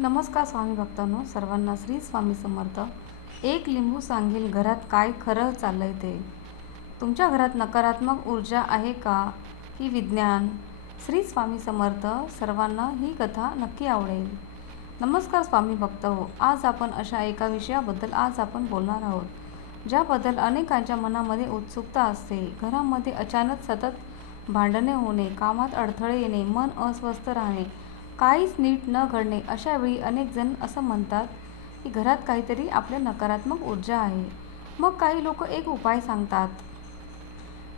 नमस्कार स्वामी भक्तांनो, सर्वांना श्री स्वामी समर्थ. एक लिंबू सांगेल घरात काय खरं चाललंय ते. तुमच्या घरात नकारात्मक ऊर्जा आहे का की विज्ञान? श्री स्वामी समर्थ. सर्वांना ही कथा नक्की आवडेल. नमस्कार स्वामी भक्त हो. आज आपण अशा एका विषयाबद्दल आपण बोलणार आहोत, ज्याबद्दल अनेकांच्या मनामध्ये उत्सुकता असते. घरामध्ये अचानक सतत भांडणे होणे, कामात अडथळे येणे, मन अस्वस्थ राहणे, काहीच नीट न घडणे. अशा वेळी अनेक जण असं म्हणतात की घरात काहीतरी आपल्या नकारात्मक ऊर्जा आहे. मग काही लोक एक उपाय सांगतात.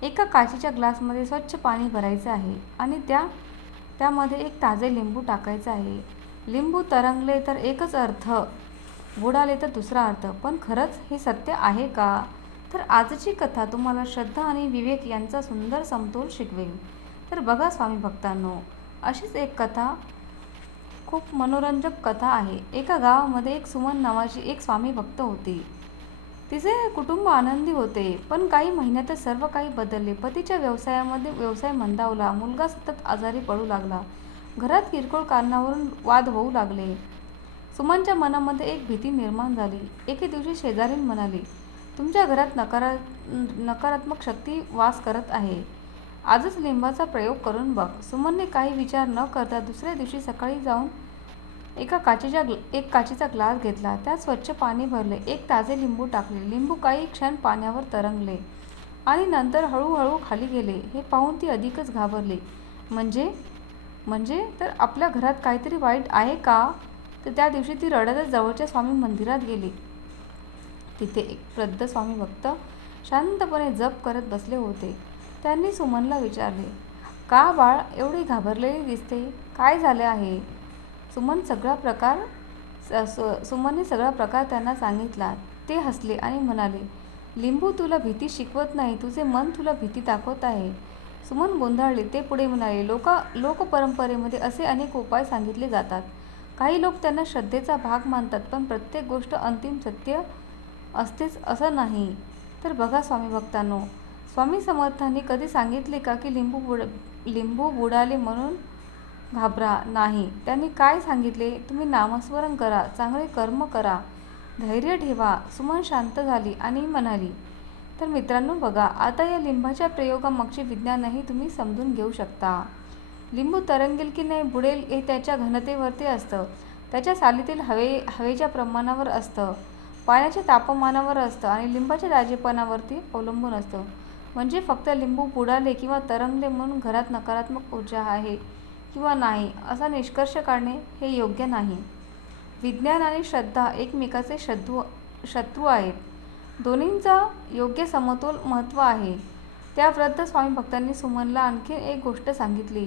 एका काचेच्या ग्लासमध्ये स्वच्छ पाणी भरायचे आहे आणि त्यामध्ये एक ताजे लिंबू टाकायचे आहे. लिंबू तरंगले तर एकच अर्थ, बुडाले तर दुसरा अर्थ. पण खरंच हे सत्य आहे का? तर आजची कथा तुम्हाला श्रद्धा आणि विवेक यांचा सुंदर समतोल शिकवेल. तर बघा स्वामी भक्तांनो, अशीच एक कथा, खूप मनोरंजक कथा आहे. एका गावामध्ये एक सुमन नावाची एक स्वामी भक्त होती. तिचे कुटुंब आनंदी होते, पण काही महिन्यातच सर्व काही बदलले. पतीच्या व्यवसाय मंदावला, मुलगा सतत आजारी पडू लागला, घरात किरकोळ कारणावरून वाद होऊ लागले. सुमनच्या मनामध्ये एक भीती निर्माण झाली. एके दिवशी शेजारीण म्हणाली, तुमच्या घरात नकारात्मक शक्ती वास करत आहे. आजच लिंबाचा प्रयोग करून बघ. सुमनने काही विचार न करता दुसऱ्या दिवशी सकाळी जाऊन एक काचेचा ग्लास घेतला, त्यात स्वच्छ पाणी भरले, एक ताजे लिंबू टाकले. लिंबू काही क्षण पाण्यावर तरंगले आणि नंतर हळूहळू खाली गेले. हे पाहून ती अधिकच घाबरली. म्हणजे तर आपल्या घरात काहीतरी वाईट आहे का? तर त्या दिवशी ती रडतच जवळच्या स्वामी मंदिरात गेली. तिथे एक वृद्ध स्वामी भक्त शांतपणे जप करत बसले होते. त्यांनी सुमनला विचारले, का बाळ एवढी घाबरलेली दिसते? काय झाले आहे? सुमनने सगळा प्रकार त्यांना सांगितला. ते हसले आणि म्हणाले, लिंबू तुला भीती शिकवत नाही, तुझे मन तुला भीती दाखवत आहे. सुमन गोंधळले. ते पुढे म्हणाले, लोकपरंपरेमध्ये असे अनेक उपाय सांगितले जातात. काही लोक त्यांना श्रद्धेचा भाग मानतात, पण प्रत्येक गोष्ट अंतिम सत्य असतेच असं नाही. तर बघा स्वामी भक्तांनो, स्वामी समर्थांनी कधी सांगितले का की लिंबू बुडाले म्हणून घाबरा? नाही. त्यांनी काय सांगितले? तुम्ही नामस्मरण करा, चांगले कर्म करा, धैर्य ठेवा. सुमन शांत झाली आणि म्हणाली, तर मित्रांनो बघा, आता या लिंबाच्या प्रयोगामागचे विज्ञानही तुम्ही समजून घेऊ शकता. लिंबू तरंगेल की नाही बुडेल हे त्याच्या घनतेवरती असतं, त्याच्या सालीतील हवेच्या प्रमाणावर असतं, पाण्याच्या तापमानावर असतं आणि लिंबाच्या ताजेपणावरती अवलंबून असतं. म्हणजे फक्त लिंबू बुडाले किंवा तरंगले म्हणून घरात नकारात्मक ऊर्जा आहे किंवा नाही असा निष्कर्ष काढणे हे योग्य नाही. विज्ञान आणि श्रद्धा एकमेकाचे शत्रू आहेत. दोन्हींचा योग्य समतोल महत्त्व आहे. त्या वृद्ध स्वामी भक्तांनी सुमनला आणखी एक गोष्ट सांगितली.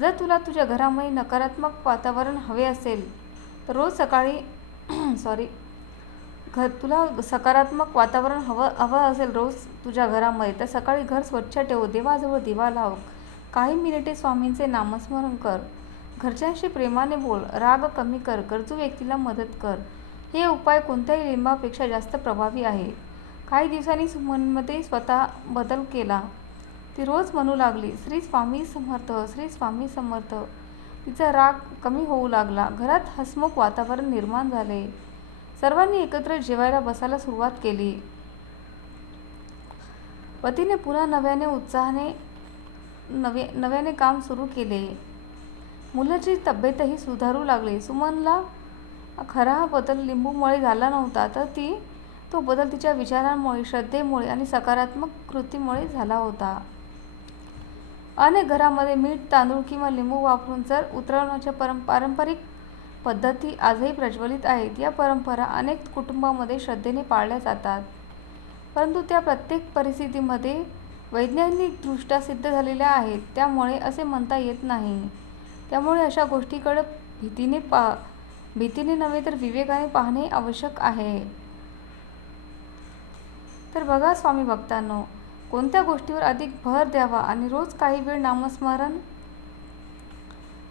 जर तुला तुझ्या घरामध्ये नकारात्मक वातावरण हवे असेल तर रोज सकाळी तुला सकारात्मक वातावरण हवं असेल रोज तुझ्या घरामध्ये, तर सकाळी घर स्वच्छ ठेव, देवाजवळ दिवा लाव, काही मिनिटे स्वामींचे नामस्मरण कर, घरच्यांशी प्रेमाने बोल, राग कमी कर, गरजू व्यक्तीला मदत कर. हे उपाय कोणत्याही लिंबापेक्षा जास्त प्रभावी आहे. काही दिवसांनी सुमनमध्ये स्वतः बदल केला. ती रोज म्हणू लागली, श्री स्वामी समर्थ, श्री स्वामी समर्थ. तिचा राग कमी होऊ लागला. घरात हसमुख वातावरण निर्माण झाले. सर्वांनी एकत्र जेवायला बसायला सुरुवात केली. पतीने पुन्हा नव्याने उत्साहाने नव्याने काम सुरू केले. मुलाची तब्येतही सुधारू लागली. सुमनला खरा बदल लिंबूमुळे झाला नव्हता, तर तो बदल तिच्या विचारांमुळे, श्रद्धेमुळे आणि सकारात्मक कृतीमुळे झाला होता. अनेक घरामध्ये मीठ, तांदूळ किंवा लिंबू वापरून जर उतरवण्याच्या पारंपरिक पद्धती आजही प्रज्वलित आहेत. या परंपरा अनेक कुटुंबांमध्ये श्रद्धेने पाळल्या जातात, परंतु त्या प्रत्येक परिस्थितीमध्ये वैज्ञानिकदृष्ट्या सिद्ध झालेल्या आहेत, त्यामुळे असे म्हणता येत नाही. त्यामुळे अशा गोष्टीकडे भीतीने नव्हे तर विवेकाने पाहणे आवश्यक आहे. तर बघा स्वामी भक्तांनो, कोणत्या गोष्टीवर अधिक भर द्यावा आणि रोज काही वेळ नामस्मरण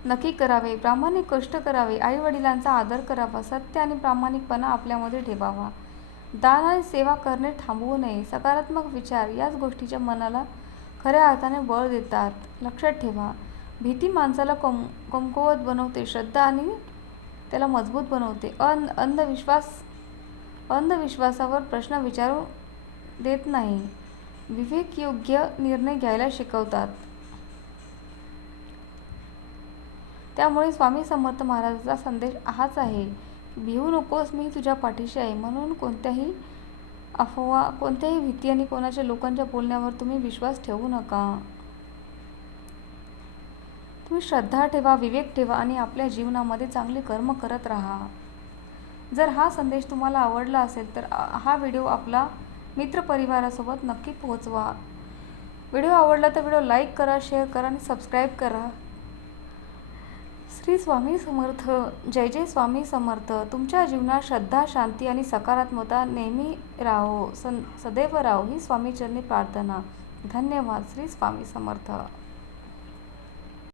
नक्की करावे, प्रामाणिक कष्ट करावे, आई वडिलांचा आदर करावा, सत्य आणि प्रामाणिकपणा आपल्यामध्ये ठेवावा, दान आणि सेवा करणे थांबवू नये. सकारात्मक विचार याच गोष्टीच्या मनाला खऱ्या अर्थाने बळ देतात. लक्षात ठेवा, भीती माणसाला कमकुवत बनवते, श्रद्धा आणि त्याला मजबूत बनवते. अंधविश्वासावर प्रश्न विचारू देत नाही, विवेकयोग्य निर्णय घ्यायला शिकवतात. त्यामुळे स्वामी समर्थ महाराजांचा संदेश हाच आहे, भिवू नकोस, मी तुझ्या पाठीशी आहे. म्हणून कोणत्याही अफवा, कोणत्याही भीती आणि कोणाच्या लोकांच्या बोलण्यावर तुम्ही विश्वास ठेवू नका. तुम्ही श्रद्धा ठेवा, विवेक ठेवा आणि आपल्या जीवनामध्ये चांगले कर्म करत राहा. जर हा संदेश तुम्हाला आवडला असेल तर हा व्हिडिओ आपला मित्रपरिवारासोबत नक्की पोहोचवा. व्हिडिओ आवडला तर व्हिडिओ लाईक करा, शेअर करा आणि सबस्क्राईब करा. श्री स्वामी समर्थ. जय जय स्वामी समर्थ. तुमच्या जीवनात श्रद्धा, शांती आणि सकारात्मकता नेहमी राहो, सदैव राहो ही स्वामीचरणी प्रार्थना. धन्यवाद. श्री स्वामी समर्थ.